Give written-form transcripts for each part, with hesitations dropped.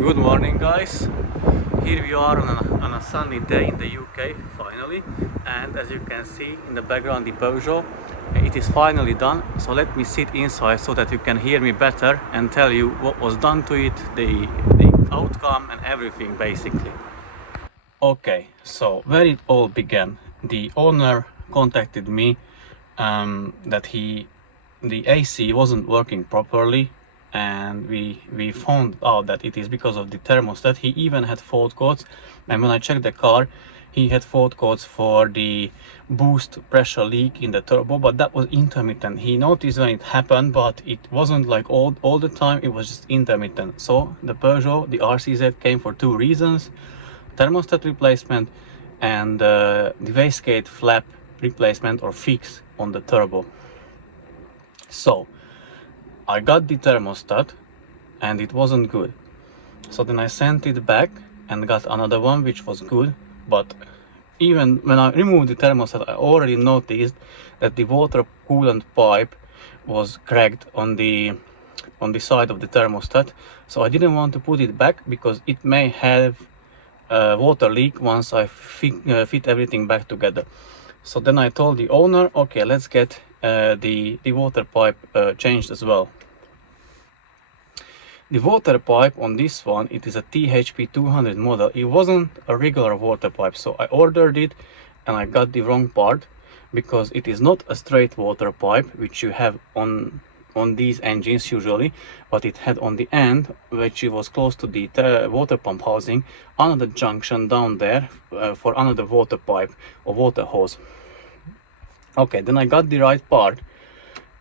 Good morning, guys. Here we are on a sunny day in the UK, finally. And as you can see in the background, the Peugeot, it is finally done. So let me sit inside so that you can hear me better and tell you what was done to it, the outcome and everything basically. Okay, so where it all began, the owner contacted me that the AC wasn't working properly, and we found out that it is because of the thermostat. He even had fault codes, and when I checked the car, he had fault codes for the boost pressure leak in the turbo, but that was intermittent. He noticed when it happened, but it wasn't like all the time, it was just intermittent. So the Peugeot, the RCZ, came for two reasons: thermostat replacement and the wastegate flap replacement or fix on the turbo. So I got the thermostat and it wasn't good. So then I sent it back and got another one which was good, but even when I removed the thermostat, I already noticed that the water coolant pipe was cracked on the side of the thermostat. So I didn't want to put it back because it may have water leak once I fit everything back together. So then I told the owner, okay, let's get the water pipe changed as well. The water pipe on this one, it is a THP 200 model. It wasn't a regular water pipe, so I ordered it and I got the wrong part, because it is not a straight water pipe which you have on these engines usually, but it had on the end, which it was close to the water pump housing, another junction down there for another water pipe or water hose. Okay, then I got the right part.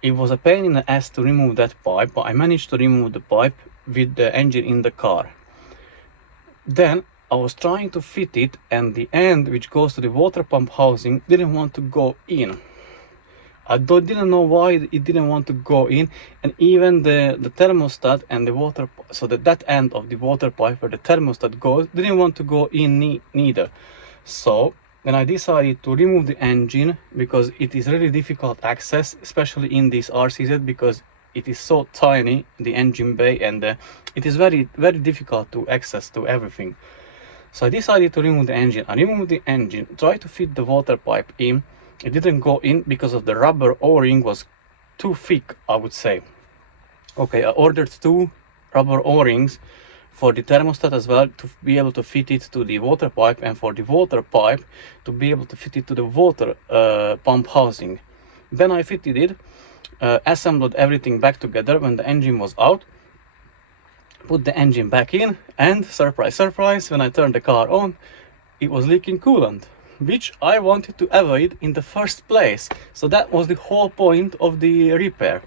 It was a pain in the ass to remove that pipe, but I managed to remove the pipe with the engine in the car. Then I was trying to fit it, and the end which goes to the water pump housing didn't want to go in. I didn't know why it didn't want to go in, and even the thermostat and the water, so that end of the water pipe where the thermostat goes, didn't want to go in neither. So then I decided to remove the engine, because it is really difficult access, especially in this RCZ, because it is so tiny, the engine bay, and it is very difficult to access to everything. So I decided to remove the engine. I removed the engine, tried to fit the water pipe in. It didn't go in because of the rubber O-ring was too thick, I would say. Okay, I ordered two rubber O-rings for the thermostat as well, to be able to fit it to the water pipe, and for the water pipe to be able to fit it to the water pump housing. Then I fitted it, assembled everything back together when the engine was out, put the engine back in, and surprise, surprise, when I turned the car on, it was leaking coolant, which I wanted to avoid in the first place. So that was the whole point of the repair.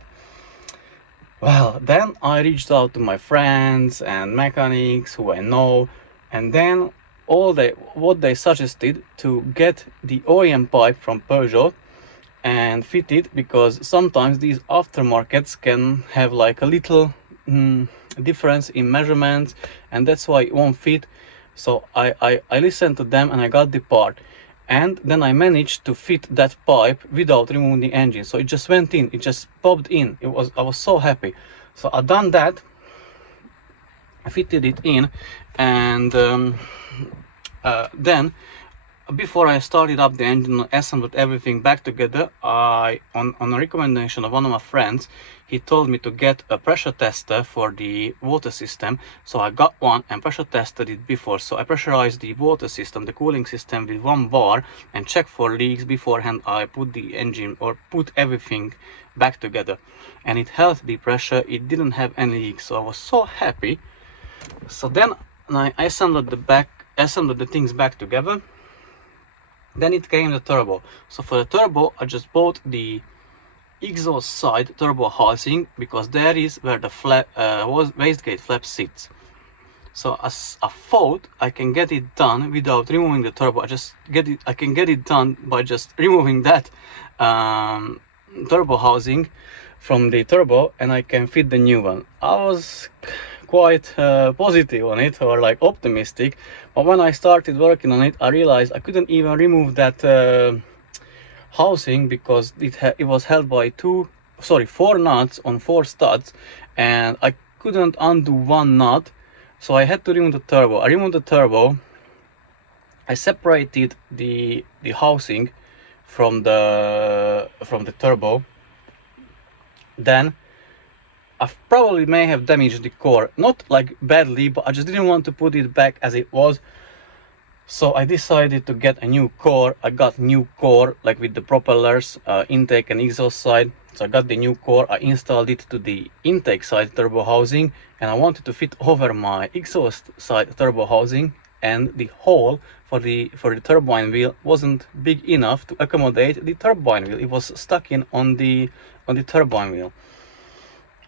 Well, then I reached out to my friends and mechanics who I know, and then what they suggested, to get the OEM pipe from Peugeot and fit it, because sometimes these aftermarkets can have like a little difference in measurements, and that's why it won't fit. So I listened to them and I got the part, and then I managed to fit that pipe without removing the engine. So it just went in, it just popped in. I was so happy. So I done that, I fitted it in, and then before I started up the engine, assembled everything back together, on a recommendation of one of my friends, he told me to get a pressure tester for the water system. So I got one and pressure tested it before. So I pressurized the water system, the cooling system, with 1 bar, and checked for leaks beforehand. I put the engine, or put everything back together, and it held the pressure. It didn't have any leaks, so I was so happy. So then I assembled the things back together. Then it came the turbo. So for the turbo, I just bought the exhaust side turbo housing, because there is where the wastegate flap sits. So as I thought I can get it done without removing the turbo. I can get it done by just removing that turbo housing from the turbo, and I can fit the new one. I was quite positive on it, or like optimistic, but when I started working on it, I realized I couldn't even remove that housing, because it was held by 4 nuts on 4 studs, and I couldn't undo 1 nut. So I had to remove the turbo. I removed the turbo. I separated the housing from the turbo. Then I probably may have damaged the core, not like badly, but I just didn't want to put it back as it was. So I decided to get a new core. I got new core, like with the propellers, intake and exhaust side. So I got the new core, I installed it to the intake side turbo housing, and I wanted to fit over my exhaust side turbo housing, and the hole for the turbine wheel wasn't big enough to accommodate the turbine wheel. It was stuck in on the turbine wheel.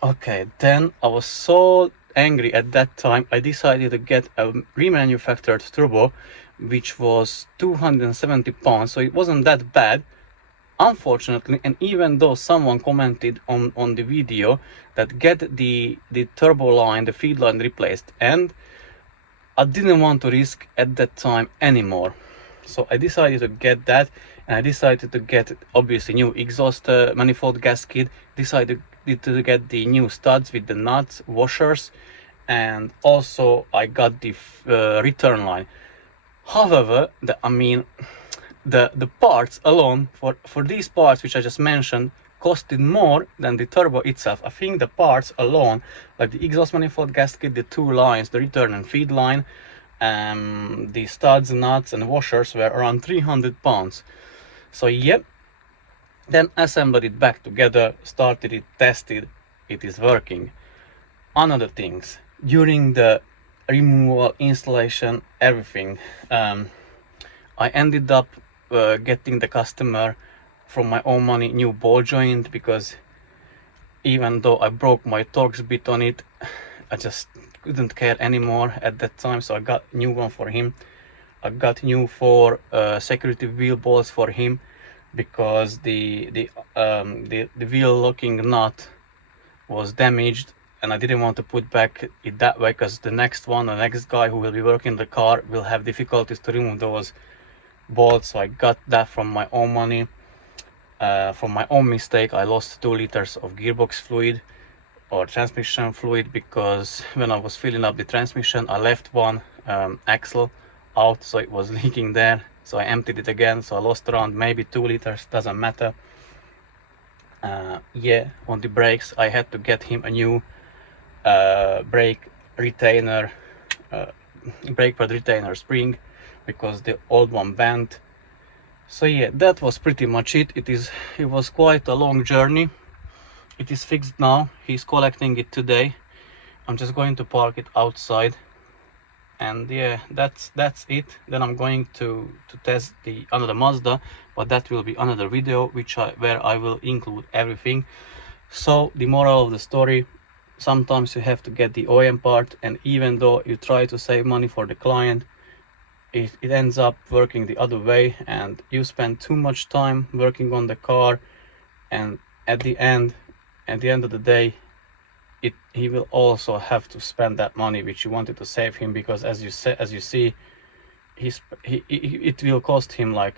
Okay, then I was so angry at that time, I decided to get a remanufactured turbo, which was 270 pounds, so it wasn't that bad, unfortunately. And even though someone commented on the video that get the turbo line, the feed line replaced, and I didn't want to risk at that time anymore. So I decided to get that, and I decided to get obviously new exhaust manifold gasket, decided to get the new studs with the nuts, washers, and also I got the return line. However, the parts alone for these parts which I just mentioned costed more than the turbo itself. I think the parts alone, like the exhaust manifold gasket, the two lines, the return and feed line, the studs, nuts and washers were around 300 pounds. So yep, then assembled it back together, started it, tested, it is working. Another things, during the removal, installation, everything, I ended up getting the customer from my own money new ball joint, because even though I broke my Torx bit on it, I just couldn't care anymore at that time. So I got new one for him. I got new for security wheel balls for him, because the wheel locking nut was damaged, and I didn't want to put back it that way, because the next guy who will be working the car will have difficulties to remove those bolts. So I got that from my own money. From my own mistake, I lost 2 liters of gearbox fluid or transmission fluid, because when I was filling up the transmission, I left one axle out, so it was leaking there. So I emptied it again, so I lost around maybe 2 liters, doesn't matter. Yeah, on the brakes, I had to get him a new brake retainer, brake pad retainer spring, because the old one bent. So yeah, that was pretty much it. It was quite a long journey. It is fixed now. He's collecting it today. I'm just going to park it outside, and yeah, that's it. Then I'm going to test the another Mazda, but that will be another video where I will include everything. So the moral of the story, sometimes you have to get the OEM part, and even though you try to save money for the client, it ends up working the other way, and you spend too much time working on the car, and at the end of the day, he will also have to spend that money which you wanted to save him, because as you see, it will cost him like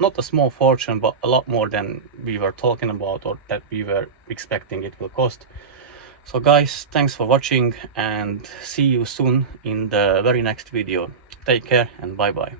not a small fortune, but a lot more than we were talking about, or that we were expecting it will cost. So guys, thanks for watching, and see you soon in the very next video. Take care and bye bye.